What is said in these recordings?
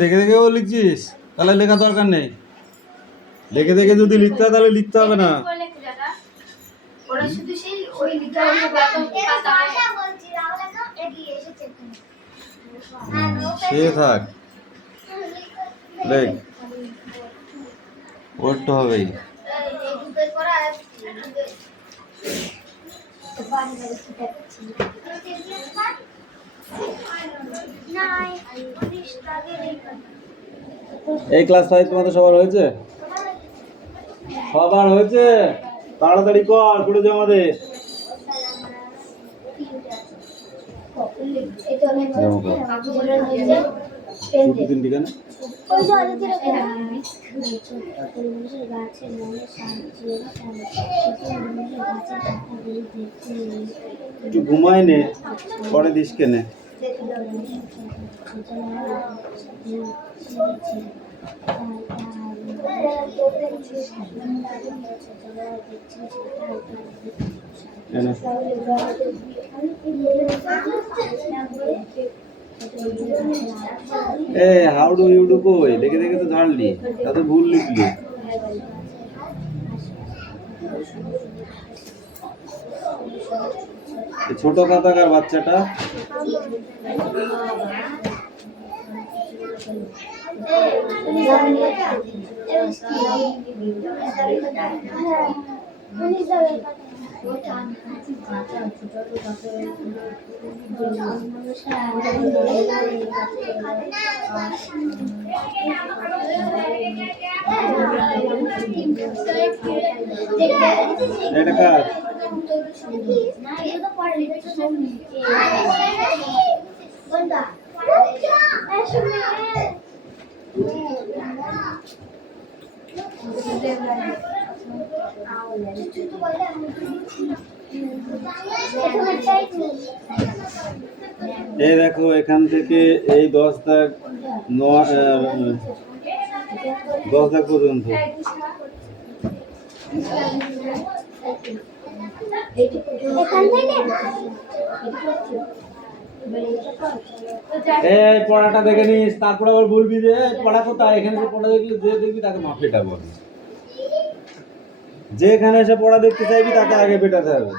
দেখে দেখে ও লিখছিস, তাহলে লেখা দরকার নেই। দেখে দেখে যদি লিখতে হয় তাহলে লিখতে হবে না। সে থাক, দেখ পড়তে হবেই। এই ক্লাস 5 তোমাদের সবার হয়েছে? সবার হয়েছে? তাড়াতাড়ি কর, করে জমা দে। একটু ঘুমাই নে, পরে দিস কেনে। হাউডু ইউডু কই? দেখে দেখে তো ঝাড়লি, তাতে ভুল লিখলি। ছোট খাতাকার বাচ্চাটা এটা কার? এই দেখো, এখান থেকে এই 10 দাগ 10 দাগ পর্যন্ত। এই পড়াটা দেখে নিস, তারপর আবার বলবি যে পড়া কোথায়। এখানে যে পড়া দেখবি, যে দেখবি তাকে মা পেটাবো। যেখানে এসে পড়া দেখতে চাইবি তাকে আগে পেটাতে হবে।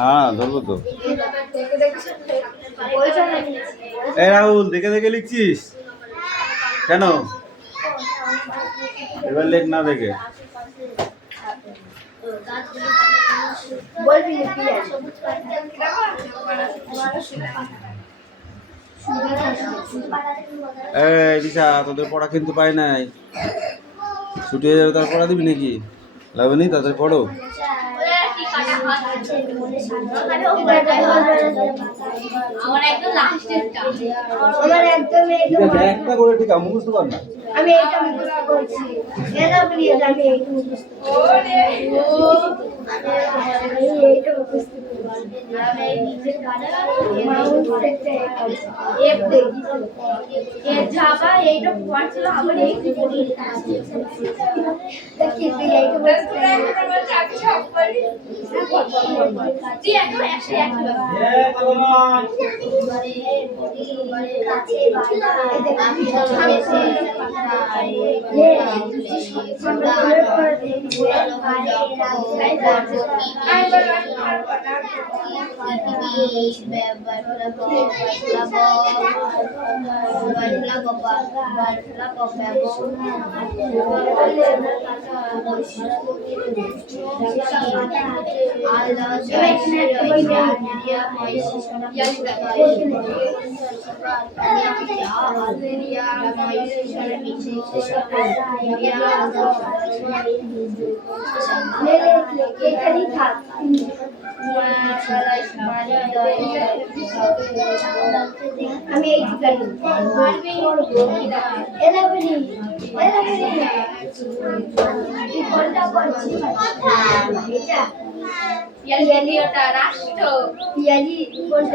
হ্যাঁ ধরবো তো। এই রাহুল, দেখে দেখে লিখছিস কেন? এবার লেখ না দেখে। এই দিশা, তোদের পড়া কিন্তু পাই নাই। ছুটি হয়ে যাবে, তার পড়া দিবি নাকি? লাগবে নি, তাদের পড়ো। একটা করে ঠিক আমি বুঝতে পার না। আমি এইটা মুখস্থ করছি, এটা বলি আমি এইটা মুখস্থ করছি, এইটা মুখস্থ করছি। আমি এই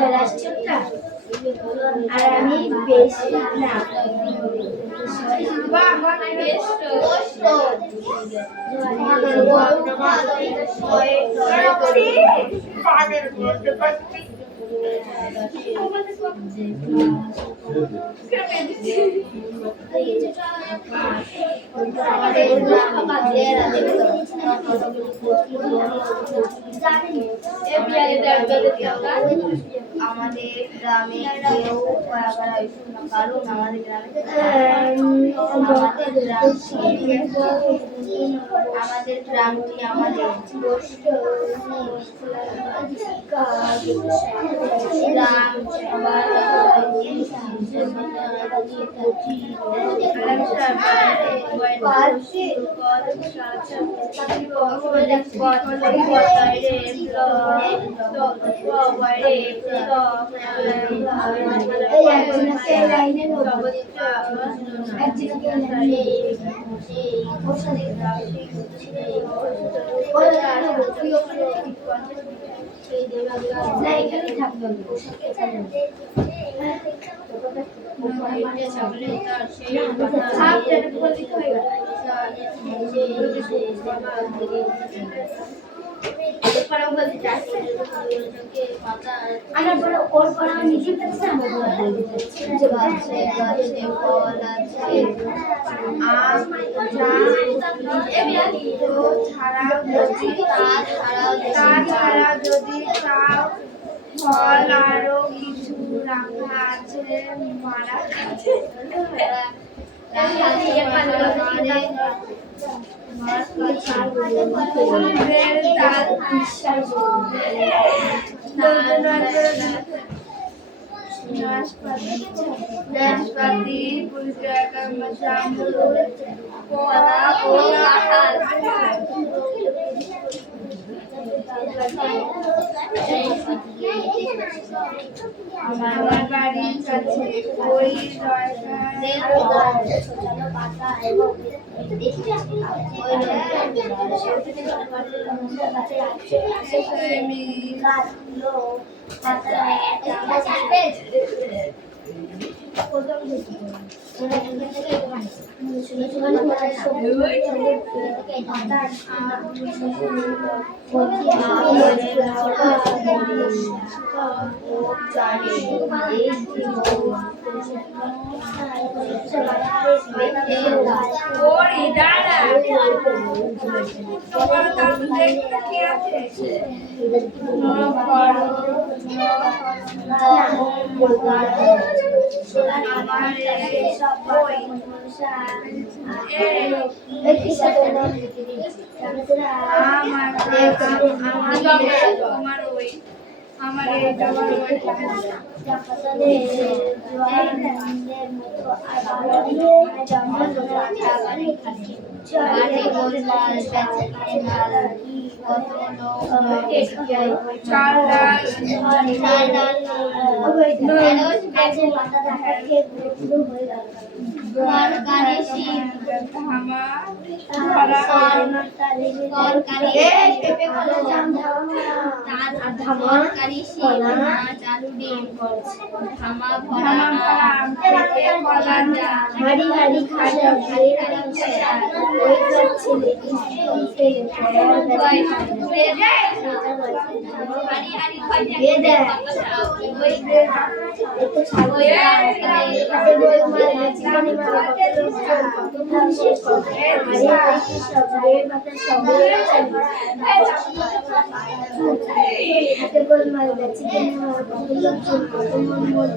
রাষ্ট্রটা আর আমি বেশি না আমাদের গ্রামে কেউ কারণ আমাদের গ্রামে আমাদের গ্রামটি আমাদের যদি চাও ফল আরো কিছু রাখা আছে মারা আছে নাশপাতি আমার বাড়ির কাছে ওই আমার তরকারি চালু ডিম ধামা ভরা হাড়ি হাড়ি খাজা হাড়ি হাড়ি খাজা ওই ঘর ছেলে স্কুল ফেলে পড়ার বেলায় হাড়ি হাড়ি খাজা এ দেখ ওই একটু ছাড়ো হাতে বই মারে জীবনে মারা কত কত ভাব শেষ করে হাড়ি হাড়ি সব রে কথা সব হাতে বই মারে জীবনে মারা কত লোকজন কত মন মন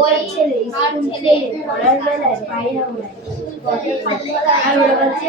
ওই ছেলে স্কুল ছেলে পড়ার বেলায় বাইরে আর ওরা বলছে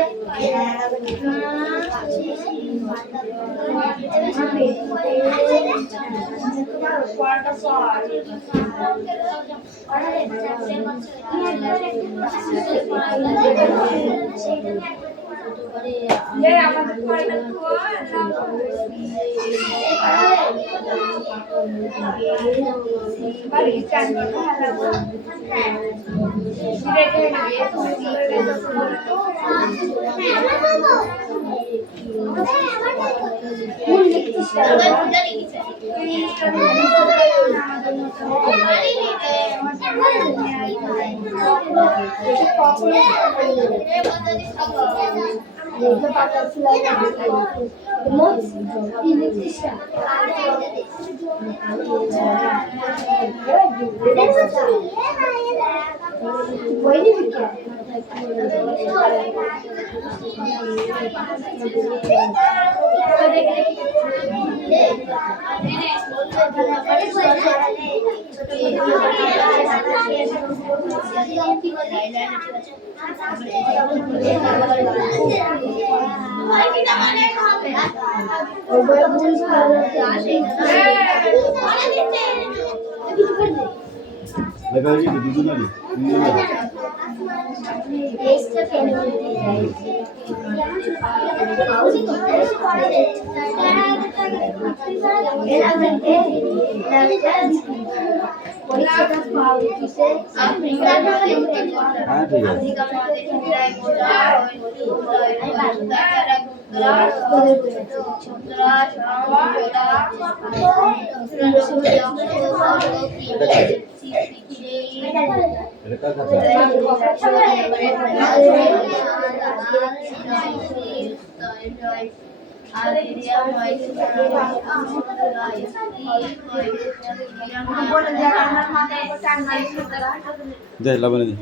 যাই লাবণী দি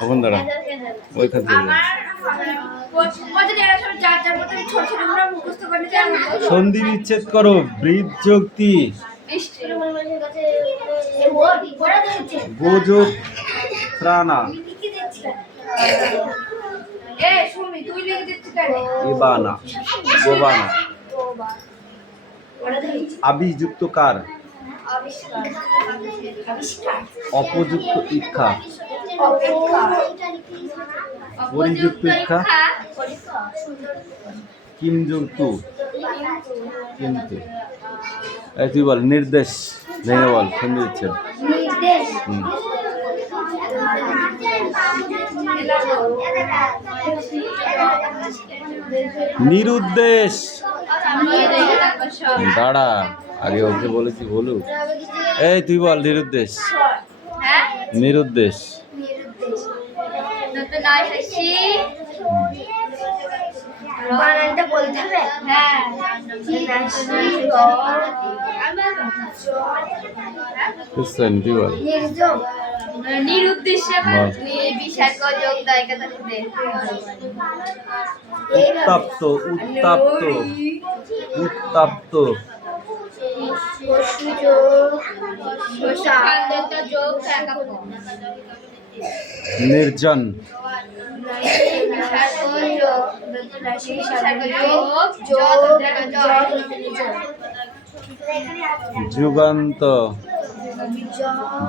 কখন দাঁড়া ওইখান সন্ধি বিচ্ছেদ করো বৃদ্ধ যুক্তি গোযোগ ত্রাণা ইবানা গোবানা আবিযুক্ত কার অপযুক্ত ইচ্ছা পরিযুক্ত ইচ্ছা কিমযুক্ত কিন্তু এই তুই বল নির্দেশ ভেঙে বল সন্ধি বিচ্ছেদ নিরুদ্দেশ দাঁড়া আগে ওকে বলেছি বলুক এই তুই বল নিরুদ্দেশ নিরুদ্দেশ বানানটা বলতে হবে হ্যাঁ তুই বল নিরুদ্দেশ্যে বিশাল যোগ দায় কথা উত্তপ্ত উত্তপ্ত উত্তপ্ত নির্জন, যুগান্ত,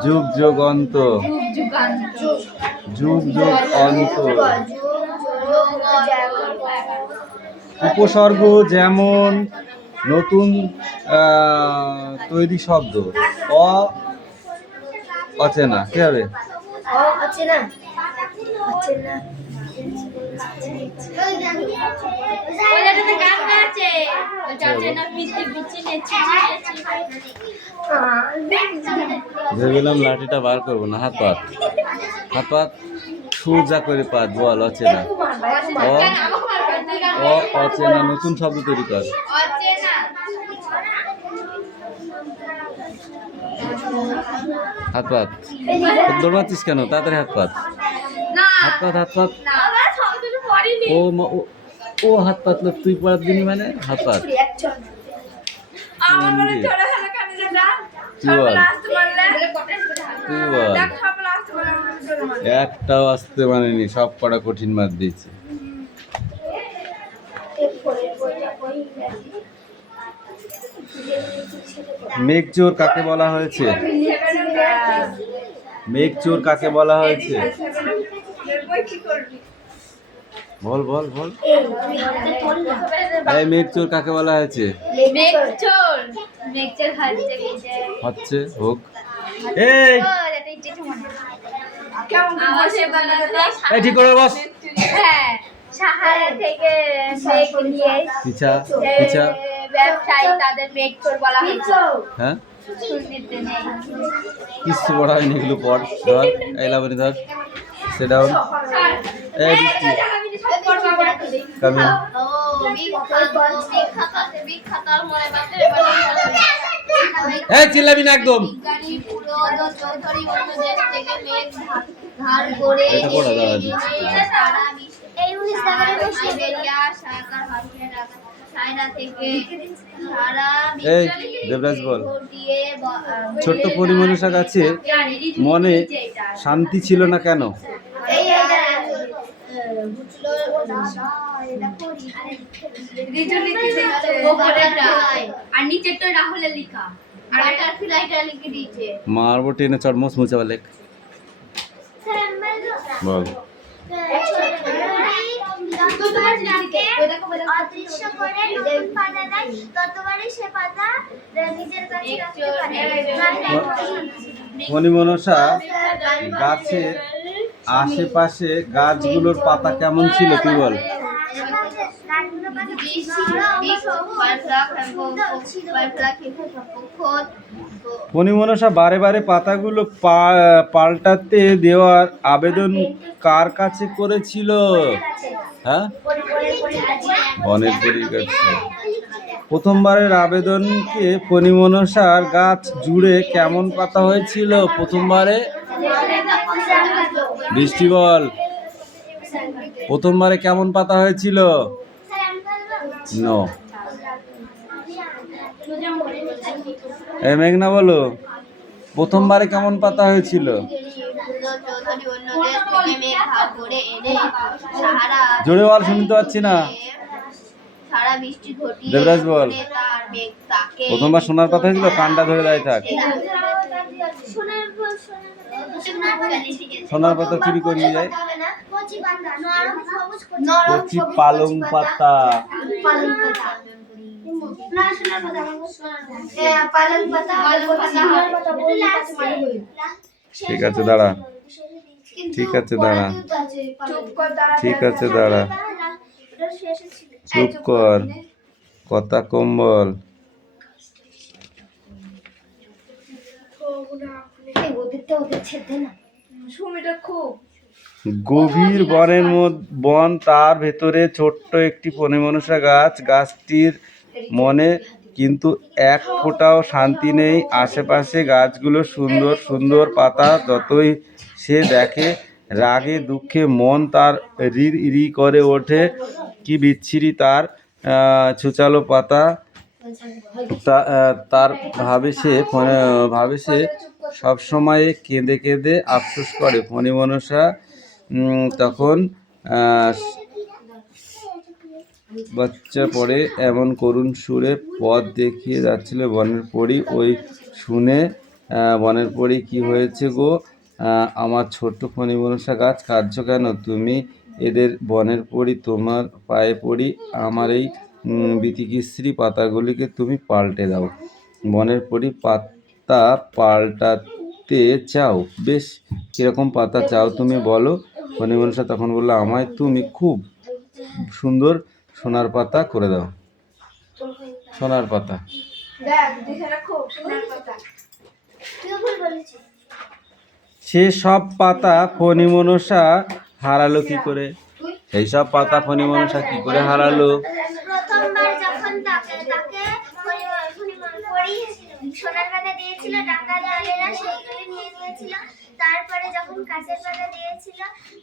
যুগ যুগ অন্ত, যুগ যুগ অন্ত। উপসর্গ যেমন নতুন তৈরি শব্দ। অচেনা কি হবে? অচেনা ভেবেলাম লাঠিটা বার করবো না। হাত পাত, হাত পাত, সোজা করে পাত। বল অচেনা। অচেনা নতুন শব্দ তৈরি কর। হাত পাত, দৌড়াচ্ছিস কেন? তাড়াতাড়ি হাত পাত, হাত পাত, হাত পাত। ও হাত পাতলো, তুই পড়ার দিনই মানে হাত পাত। তুই বল, একটাও আসতে মানেনি, সব পড়া কঠিন মার দিয়েছে। মেঘচোর কাকে বলা হয়েছে? মেঘচোর কাকে বলা হয়েছে? বল বল বল। এই মেঘচোর কাকে বলা হয়েছে? হচ্ছে হোক। এই ঠিক করে বস। সাহারা থেকে মেঘ নিয়ে পিছা পিছা ব্যবসায়ী তাদের মেঘচোর বলা হয়েছে। হ্যাঁ, শুনতে নেই। কিচ্ছু পড়া হয়নি, এগুলো পড়। ধর এই লাবণী ধর, সেট ডাউন। এই বৃষ্টি কামিং। এই চিল্লাবি না একদম। এটা পড়া দাঁড়া। এই দেবরাজ বল। ছোট্ট পরিমনসা গাছে মনে শান্তি ছিল না কেন? মারবো টেনে চড়মস মুছে বলে। বল। ফণিমনসা গাছের আশেপাশে গাছগুলোর পাতা কেমন ছিল তুই বল? ফণিমনসা বারে বারে পাতাগুলো পাল্টাতে দেওয়ার আবেদন কার কাছে করেছিল? হ্যাঁ, বনের পরীর কাছে। প্রথমবারের আবেদনকে ফণিমনসার গাছ জুড়ে কেমন পাতা হয়েছিল প্রথমবারে? বৃষ্টি বল। প্রথমবারে কেমন পাতা হয়েছিল? নো। মেঘনা বলো, প্রথমবারে কেমন পাতা হয়েছিল? জোরে বল, শুনতে পাচ্ছি না। দেবরাজ বল। প্রথমবার সোনার পাতা হয়েছিল? কানটা ধরে দাঁড়িয়ে থাক। সোনার পাতা চুরি করে নিয়ে যায়। কচি পালং পাতা। ঠিক আছে দাঁড়া, ঠিক আছে দাঁড়া, ঠিক আছে দাঁড়া, চুপ কর, কথা কম বল। গভীর বনের বন, তার ভেতরে ছোট্ট একটি ফণিমনসা গাছ। গাছটির মনে কিন্তু এক ফোঁটাও শান্তি নেই। আশেপাশে গাছগুলো সুন্দর সুন্দর পাতা, যতই সে দেখে রাগে দুঃখে মন তার রি রি করে ওঠে। কি বিচ্ছিরি তার ছুচালো পাতা। তার ভাবে সে সব সময় কেঁদে কেঁদে আফসোস করে। ফণী মনসা তখন বাচ্চা পড়ে এমন করুণ সুরে পথ দেখিয়ে যাচ্ছিল বনের পরী। ওই শুনে বনের পরী, কি হয়েছে গো আমার ছোট্ট ফণী মনসা গাছ, কাঁদছো কেন তুমি? এদের বনের পরী, তোমার পায়ে পড়ি, আমার এই বিতিকিশ্রী পাতাগুলিকে তুমি পাল্টে দাও। বনের পরী, পাতা পাল্টাতে চাও? বেশ, কিরকম পাতা চাও তুমি বলো? ফণী মনসা তখন বললো, আমায় তুমি খুব সুন্দর সোনার পাতা করে দাও। সোনার পাতা। সে সব পাতা ফণী মনসা হারালো কি করে? সেই সব পাতা ফণী মনসা কি করে হারালো? প্রথমবার যখন তাকে পরী সোনার পাতা দিয়েছিল, ডাকাত দলেরা সেইগুলি নিয়ে নিয়েছিল। তারপরে যখন কাঁচের পাতা দিয়েছিল,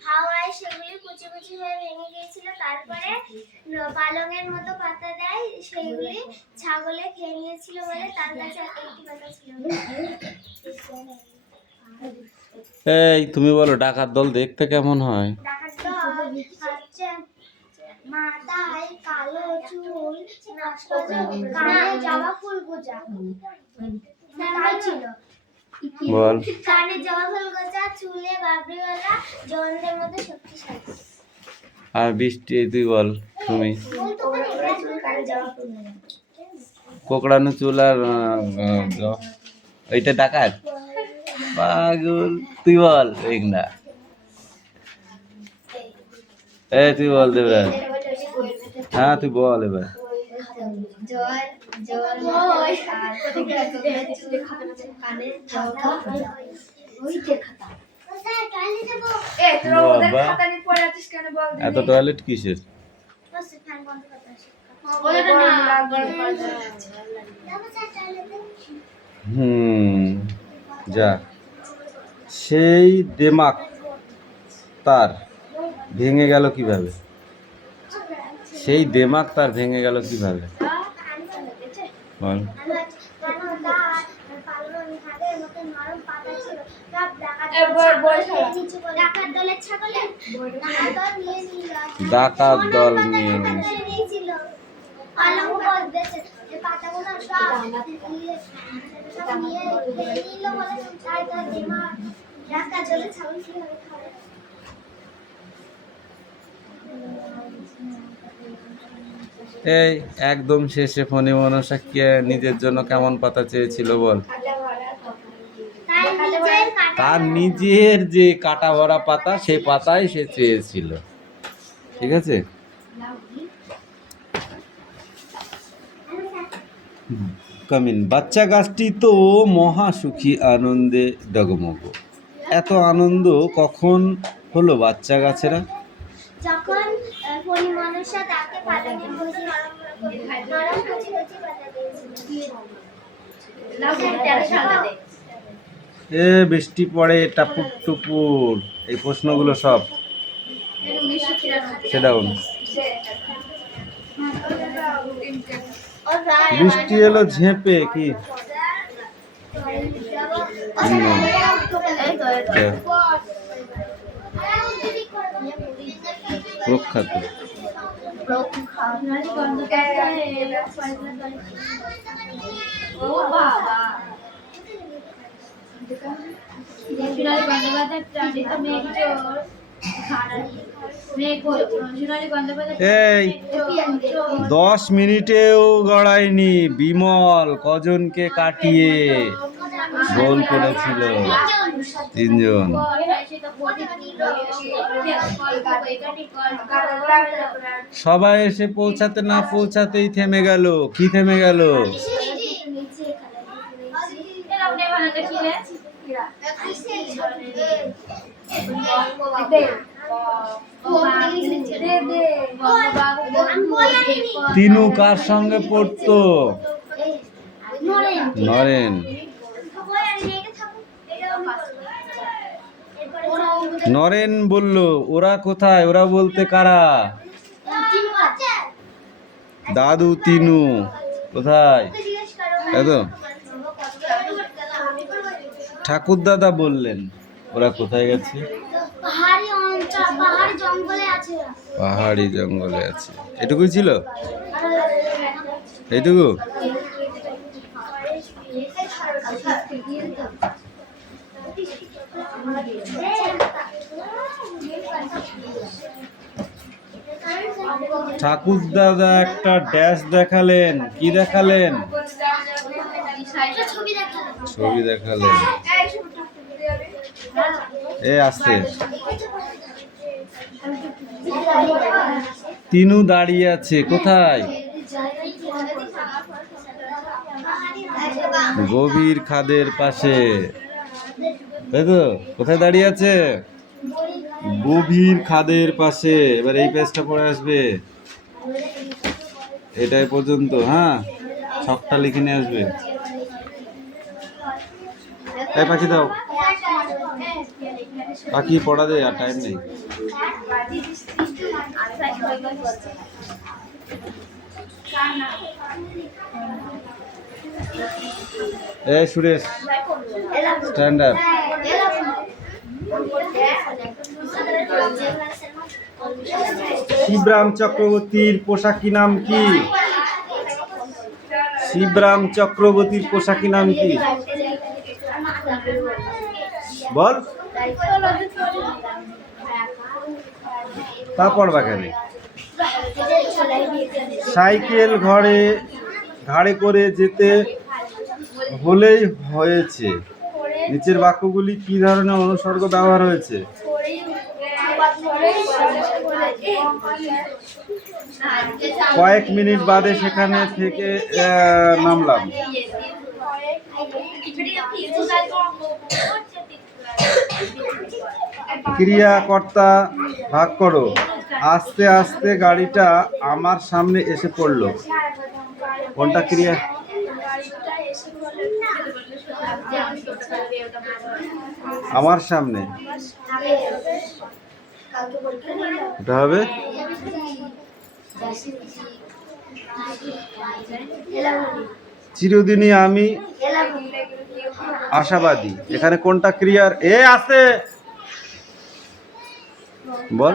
হাওয়ায় সেগুলি কুচি কুচি হয়ে ভেঙে গিয়েছিল। তারপরে পালঙের মতো পাতা দেয়, সেইগুলি ছাগলে খেয়ে নিয়েছিল বলে তার কাছে একটি পাতা ছিল। এই তুমি বলো, ডাকাত দল দেখতে কেমন হয়? ডাকাত দল হচ্ছে মাথায় কালো চুল, কানে জবা ফুল গোজা তাই ছিল। বল। কানে জবা ফুল গোজা, চুলে বাবরিওয়ালা, জওয়ানদের মধ্যে শক্তিশালী। আর বৃষ্টি, তুই বল তুমি। কোকড়ানো চুল আর এইটা ডাকাত। পাগল, তুই বল না। এই তুই বল দেবরাজ। হ্যাঁ তুই বল এবার। এত টয়লেট কিসের? যা। সেই দেমাক তার ভেঙে গেল কিভাবে? সেই দেমাক তার ভেঙে গেল কিভাবে বল। ডাকাত দল নিয়ে নিয়েছিল। এই একদম শেষে ফণী মনসা নিজের জন্য কেমন পাতা চেয়েছিল বল? তার নিজের যে কাটা ভরা পাতা, সেই পাতাই সে চেয়েছিল। ঠিক আছে। কামিন। বাচ্চা গাছটি তো মহা সুখী, আনন্দে ডগমগ। এত আনন্দ কখন হলো বাচ্চা গাছেরা? যখন ফণী মনসা তাকে পালঙের মতো নরম কুচি কুচি পাতা দিয়েছিল। এ বৃষ্টি পড়ে টাপুর টুপুর, এই প্রশ্নগুলো সব সেটাও। বৃষ্টি এলো ঝেঁপে, কি প্রখ্যাত। এই 10 মিনিটেও গড়ায়নি, বিমল কজনকে কাটিয়ে গোল করেছিল? 3 জন। সবাই এসে পৌঁছাতে না পৌঁছাতেই থেমে গেল। কি থেমে গেল? তিনু কার সঙ্গে পড়তো? নরেন। নরেন বলল, ওরা কোথায়? ওরা বলতে কারা? দাদু তিনু কোথায়? তাই তো। ঠাকুর দাদা বললেন ওরা কোথায় গেছে? পাহাড়ি অঞ্চল, পাহাড়ি জঙ্গলে আছে। পাহাড়ি জঙ্গলে আছে। এটুকুই ছিল? এইটুকু? ঠাকুর দাদা একটা ড্যাশ দেখালেন। কি দেখালেন? ছবি দেখালেন। এ আসছে। তিনু দাঁড়িয়ে আছে কোথায়? গভীর খাদের পাশে। তাই তো? কোথায় দাঁড়িয়ে আছে? গভীর খাদের পাশে। এবার এই পেজটা পড়ে আসবে। এটাই পর্যন্ত, হ্যাঁ, ছকটা লিখে নিয়ে আসবে। এই পাখি দাও, পাখি পড়া দে, আর টাইম নেই। এই সুরেশ, স্ট্যান্ড আপ। শিবরাম চক্রবর্তীর পোশাকি নাম কি? শিবরাম চক্রবর্তীর পোশাকি নাম কি? বল। তা পড়বা কেন? সাইকেল ঘাড়ে করে যেতে হলেই হয়েছে। নিচের বাক্যগুলি কি ধরনের অনুসর্গ ব্যবহার হয়েছে? কয়েক মিনিট বাদে সেখানে থেকে নামলাম। ক্রিয়াকর্তা ভাগ করো। আস্তে আস্তে গাড়িটা আমার সামনে এসে পড়লো। কোনটা ক্রিয়া? আমার সামনে। এটা হবে চিরদিনই আমি আশাবাদী। এখানে কোনটা ক্রিয়ার? এ আছে, বল।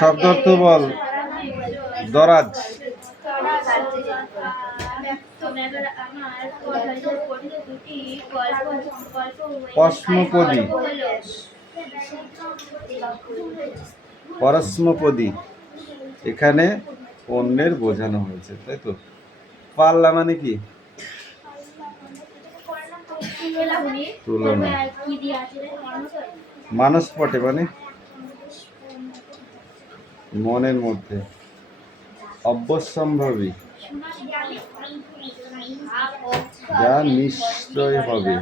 শব্দ অর্থ বল। দরাজ, পশ্মপদী, পরস্মপদী। এখানে অন্যের বোঝানো হয়েছে, তাই তো? পাল্লা মানে কি? তুলনা। মানসপটে মানে মনের মধ্যে। অবশ্যম্ভাবী, যা নিশ্চয় হবে।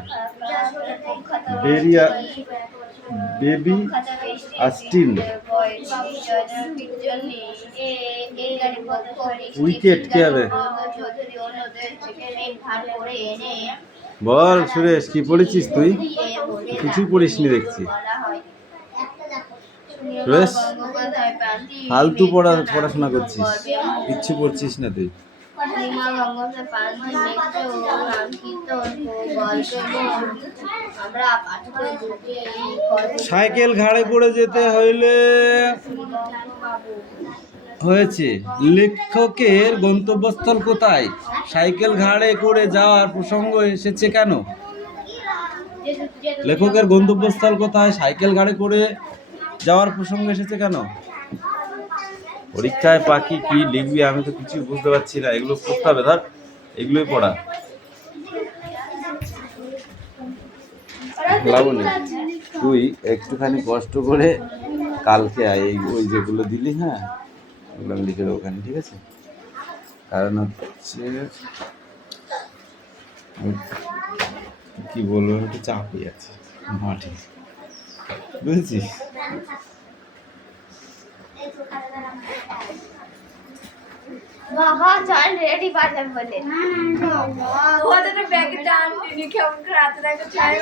Baby Austin. উইকেট কি হবে? বল সুরেশ, কি পড়েছিস তুই? কিছুই পড়িসনি দেখছি। সুরেশ, ফালতু পড়াশোনা করছিস, কিচ্ছু পড়ছিস না তুই। সাইকেল ঘাড়ে করে যেতে হয়েছে। লেখকের গন্তব্যস্থল কোথায়? সাইকেল ঘাড়ে করে যাওয়ার প্রসঙ্গ এসেছে কেন? লেখকের গন্তব্যস্থল কোথায়? সাইকেল ঘাড়ে করে যাওয়ার প্রসঙ্গ এসেছে কেন? পরীক্ষায় পাখি কি লিখবি? আমি তো কিছু বুঝতে পারছি না। এগুলো পড়তে হবে, ধর, এগুলোই পড়া। লাবণী, তুই একটুখানি কষ্ট করে কালকে আয়, ওই যেগুলো দিলি, হ্যাঁ, ওগুলো আমি লিখে দেবো ওখানে, ঠিক আছে? কারণ হচ্ছে কি বলবো, একটু চাপ হয়ে যাচ্ছে মাঠে, বুঝেছিস? বাবা চল রেডি বাজার বলে ওদের ব্যাগে টান নিয়ে কেমন রাতে দেখা চাই